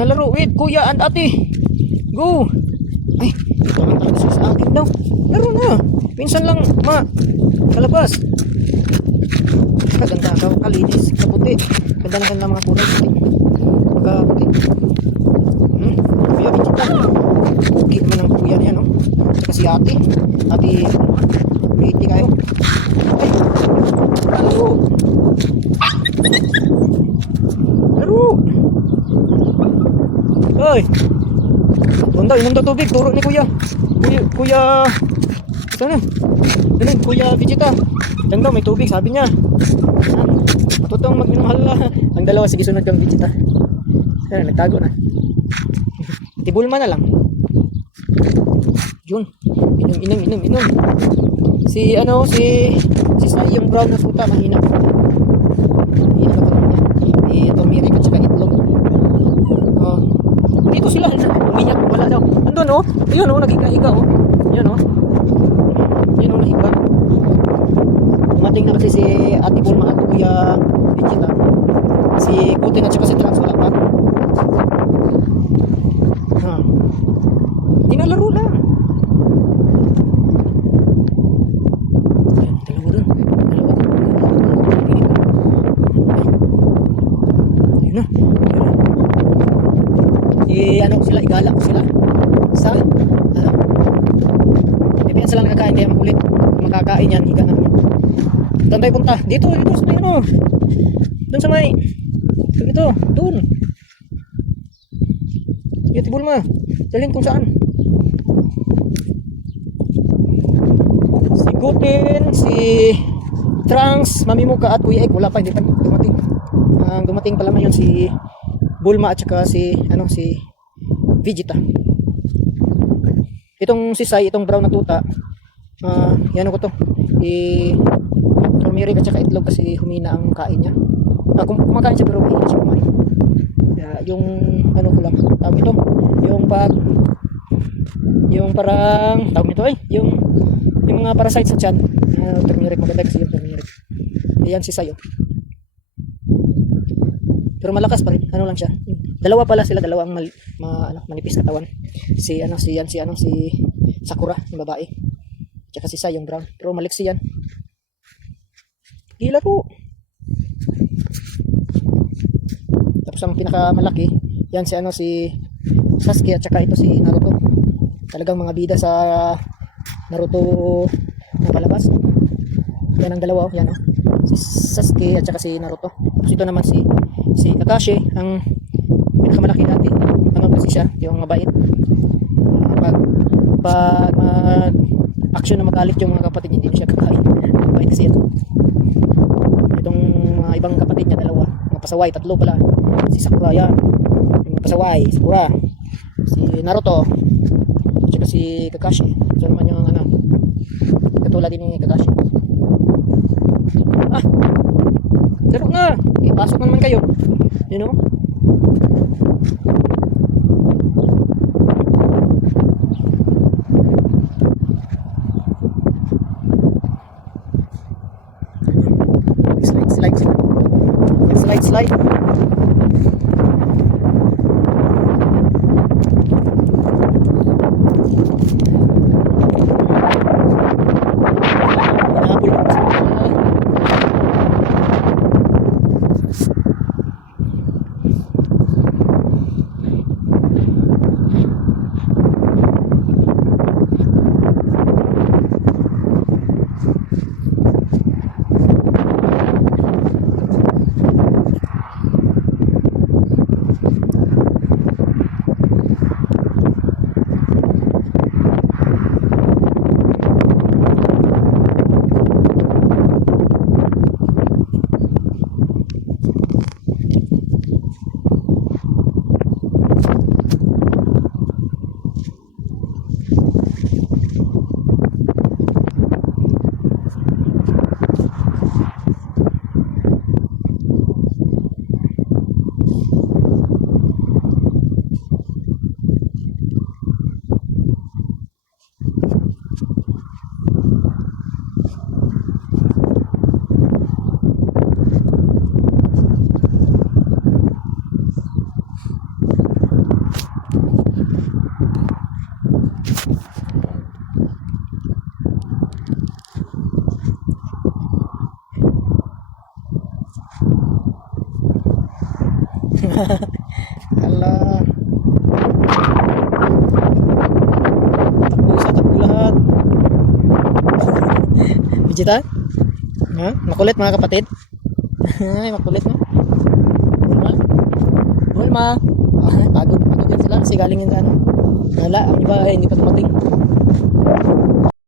Naglalaro with kuya and ate. Go. Ay, ito lang talaga siya sa akin daw. Laro na. Minsan lang kalabas. Kaganda ka, kalinis, kaputi. Ganda na ganda mga kulay. Magkaputi. Kuya, Vegeta. Okay naman ang kuya niya, no? Saka si ate. Ate, pretty kayo. Ay, laro. Laro. Ay. Bunda, inom daw tubig. Turo ni kuya. Kuya. Sana. Dali, kuya Vegeta. Yan daw, may tubig, sabi niya. Matutong mag-inom hala. Ang dalawa, sige sunod kang Vegeta. Ayan, nagtago na. Tibulma na lang. Yun. Inom. Si Sai yung brown na tuta, mahina. Mahina ka talaga. Turmeric at saka itlog. Dito sila, umiyak, wala daw. Andun oh, ayun oh, naghiga-higa oh. Yan oh. Yan oh, nahiga. Dumating na kasi si Ate Bulma at Kuya Vegeta. Si Putin at saka si Trunks wala pa. Dinalaro lang. Ayan, dalawa dun. Ayun na. Ano ko sila, igala ko sila sa hindi sila nakakain kaya makulit. Makakain yan, higa na naman. Doon tayo punta, dito sa may ano, doon sa may doon sige Bulma, dalhin kung saan. Si Gutin, si Trunks, Mami Muka at Kuya Ek wala pa, hindi pa dumating. Dumating pa lamang yun si Bulma at saka si Vegeta. Itong si Sai, itong brown na tuta, yan ko to. Turmeric at saka itlog kasi humina ang kain niya. Kumakain siya pero hindi siya kumain. Yung ano ko lang, tawag ito, yung parang tawag ito yung mga parasites sa tiyan. Turmeric, maganda kasi yung turmeric. Ayan si Sai. Pero malakas pa rin, ano lang siya. Dalawa pala sila, dalawang manipis katawan. Si Sakura, yung babae. Tsaka si Sai, yung brown. Pero maliksi yan. Gila po. Tapos ang pinakamalaki, yan si Sasuke at saka ito si Naruto. Talagang mga bida sa Naruto na palabas. Yan ang dalawa, yan si Sasuke at saka si Naruto. Tapos ito naman si Kakashi, ang pinakamalaki natin. Ano kasi siya, yung mabait. Pag mag-action na magalit yung mga kapatid, hindi siya kakain. Mabait kasi ito. Itong mga ibang kapatid niya, dalawa. Mga pasaway, tatlo pala. Si Sakura, yan. Yung mga pasaway, Sakura. Si Naruto. At saka si Kakashi. Ito naman yung katulad din ni Kakashi. Laro na! Ipasok naman kayo. You know? Slide. Hala. Takbo lahat. Vegeta? Ha? Makulit mga kapatid. Ay, makulit no? Bulma? Bulma? Ah, pagod yan sila kasi galing yun sa ano. Wala, ang iba ay hindi pa dumating.